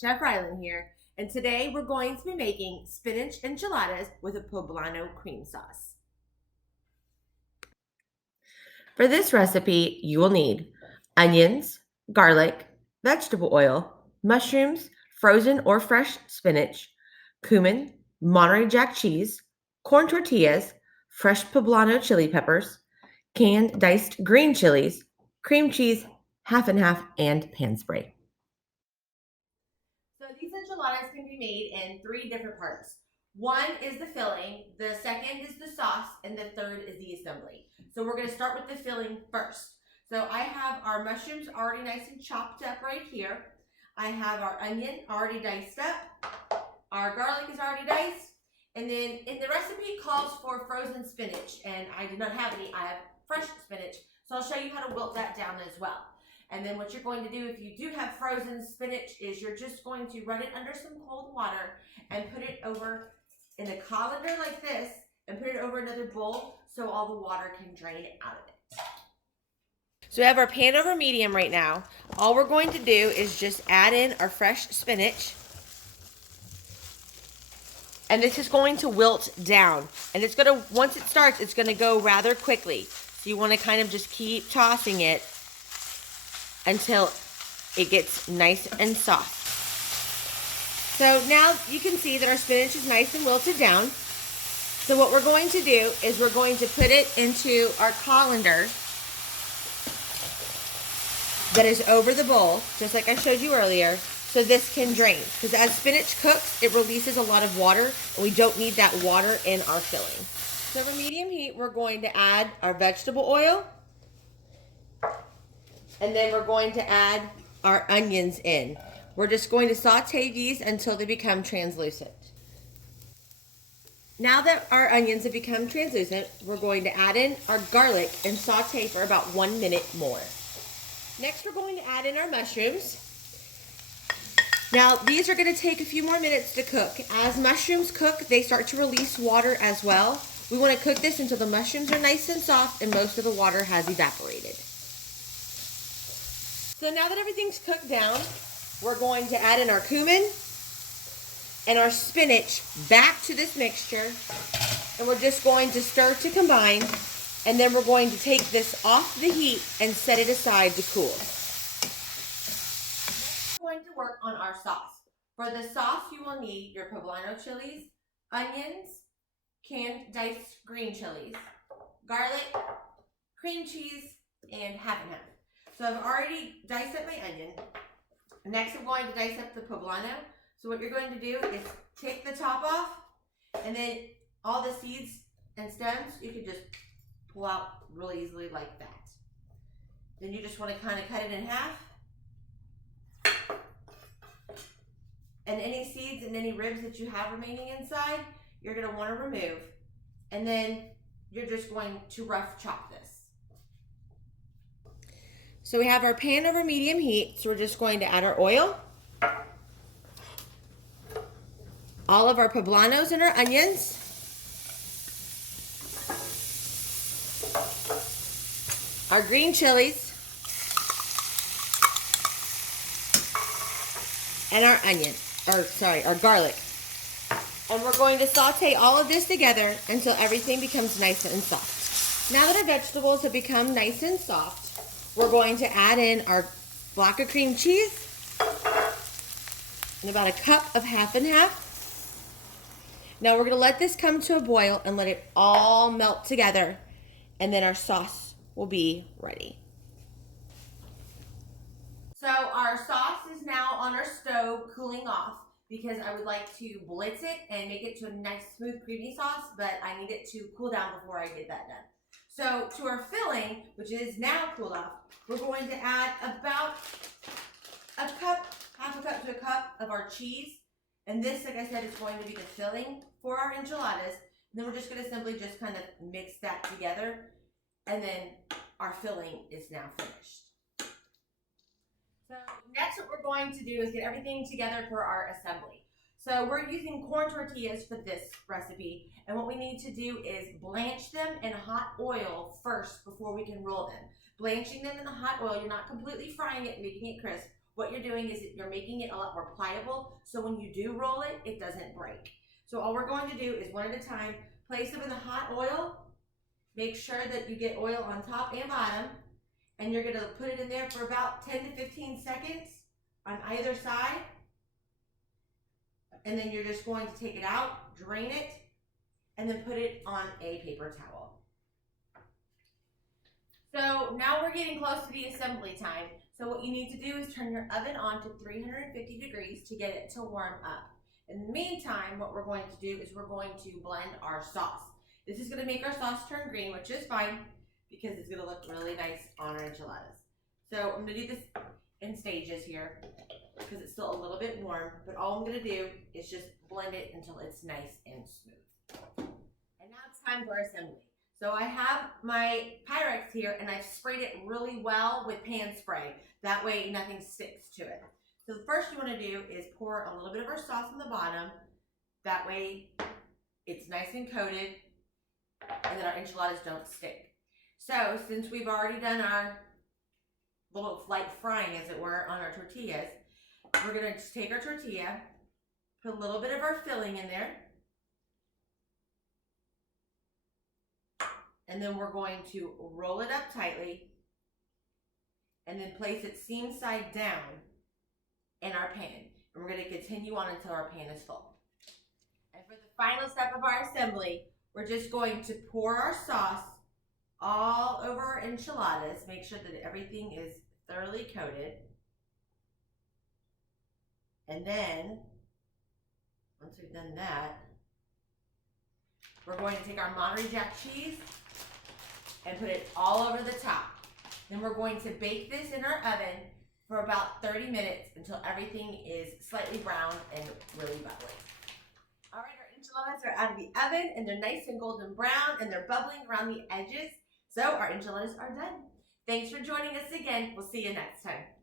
Chef Rylan here, and today we're going to be making spinach enchiladas with a poblano cream sauce. For this recipe, you will need onions, garlic, vegetable oil, mushrooms, frozen or fresh spinach, cumin, Monterey Jack cheese, corn tortillas, fresh poblano chili peppers, canned diced green chilies, cream cheese, half and half, and pan spray. So these enchiladas can be made in three different parts. One is the filling, the second is the sauce, and the third is the assembly. So we're going to start with the filling first. So I have our mushrooms already nice and chopped up right here. I have our onion already diced up. Our garlic is already diced. And then in the recipe it calls for frozen spinach, and I did not have any. I have fresh spinach. So I'll show you how to wilt that down as well. And then what you're going to do if you do have frozen spinach is you're just going to run it under some cold water and put it over in a colander like this and put it over another bowl so all the water can drain out of it. So we have our pan over medium right now. All we're going to do is just add in our fresh spinach. And this is going to wilt down. And it's going to, once it starts, it's going to go rather quickly. So you want to kind of just keep tossing it until it gets nice and soft. So now you can see that our spinach is nice and wilted down. So what we're going to do is we're going to put it into our colander that is over the bowl, just like I showed you earlier, so this can drain. Because as spinach cooks, it releases a lot of water, and we don't need that water in our filling. So over medium heat, we're going to add our vegetable oil. And then we're going to add our onions in. We're just going to saute these until they become translucent. Now that our onions have become translucent, we're going to add in our garlic and saute for about 1 minute more. Next, we're going to add in our mushrooms. Now, these are going to take a few more minutes to cook. As mushrooms cook, they start to release water as well. We want to cook this until the mushrooms are nice and soft and most of the water has evaporated. So now that everything's cooked down, we're going to add in our cumin and our spinach back to this mixture. And we're just going to stir to combine. And then we're going to take this off the heat and set it aside to cool. We're going to work on our sauce. For the sauce, you will need your poblano chilies, onions, canned diced green chilies, garlic, cream cheese, and half and half. So I've already diced up my onion. Next, I'm going to dice up the poblano. So what you're going to do is take the top off, and then all the seeds and stems, you can just pull out really easily like that. Then you just want to kind of cut it in half. And any seeds and any ribs that you have remaining inside, you're going to want to remove. And then you're just going to rough chop this. So we have our pan over medium heat, so we're just going to add our oil, all of our poblanos and our onions, our green chilies, and our garlic. And we're going to saute all of this together until everything becomes nice and soft. Now that our vegetables have become nice and soft, we're going to add in our block of cream cheese and about a cup of half and half. Now we're going to let this come to a boil and let it all melt together, and then our sauce will be ready. So our sauce is now on our stove cooling off because I would like to blitz it and make it to a nice smooth creamy sauce, but I need it to cool down before I get that done. So to our filling, which is now cooled off, we're going to add about half a cup to a cup of our cheese. And this, like I said, is going to be the filling for our enchiladas. And then we're just going to simply just kind of mix that together. And then our filling is now finished. So next what we're going to do is get everything together for our assembly. So we're using corn tortillas for this recipe, and what we need to do is blanch them in hot oil first before we can roll them. Blanching them in the hot oil, you're not completely frying it and making it crisp. what you're doing is you're making it a lot more pliable, so when you do roll it, it doesn't break. So all we're going to do is one at a time, place them in the hot oil, make sure that you get oil on top and bottom, and you're gonna put it in there for about 10 to 15 seconds on either side. And then you're just going to take it out, drain it, and then put it on a paper towel. So now we're getting close to the assembly time. So what you need to do is turn your oven on to 350 degrees to get it to warm up. In the meantime, what we're going to do is we're going to blend our sauce. This is going to make our sauce turn green, which is fine because it's going to look really nice on our enchiladas. So I'm going to do this in stages here because it's still a little bit warm, but all I'm going to do is just blend it until it's nice and smooth. And now it's time for assembly. So I have my Pyrex here and I've sprayed it really well with pan spray. That way nothing sticks to it. So the first you want to do is pour a little bit of our sauce on the bottom. That way it's nice and coated and then our enchiladas don't stick. So since we've already done our little light frying, as it were, on our tortillas, we're going to just take our tortilla, put a little bit of our filling in there, and then we're going to roll it up tightly and then place it seam side down in our pan. And we're going to continue on until our pan is full. And for the final step of our assembly, we're just going to pour our sauce all over our enchiladas. Make sure that everything is thoroughly coated. And then, once we've done that, we're going to take our Monterey Jack cheese and put it all over the top. Then we're going to bake this in our oven for about 30 minutes until everything is slightly brown and really bubbly. All right, our enchiladas are out of the oven and they're nice and golden brown and they're bubbling around the edges. So our enchiladas are done. Thanks for joining us again. We'll see you next time.